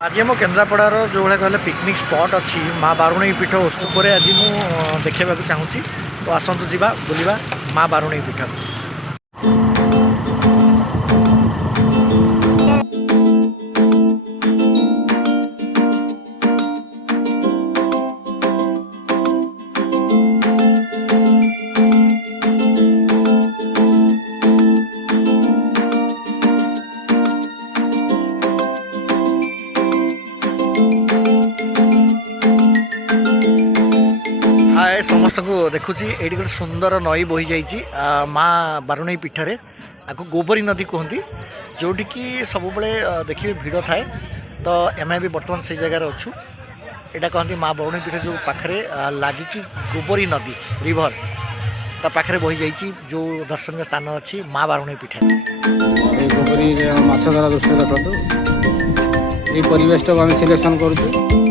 आज आम केन्द्रापड़ार जो भाई कहले पिकनिक स्पॉट अच्छी माँ बारुणी पीठ स्तूप आज मुझे देखा चाहूँगी। तो आसतु जा बुलवा माँ बारुणी पीठ। हाय समस्त को देखुची ये गोटे सुंदर नई बही जाइए माँ बारुणी पीठरे आपको गोबरी नदी कहती जोटि कि सब देखिए भिड़ थाए। तो एम भी बर्तमान से जगार अच्छु यहाँ कहती माँ बारुणी पीठ जो पाखे लगिकी गोबरी नदी रिभर ता पाखे बही जाइए जो दर्शनीय स्थान अच्छी माँ बारुणी पीठ। गोबरी माछ धरा दृश्य देखो ये परिवेश टाक आम सिलेक्शन करूँ।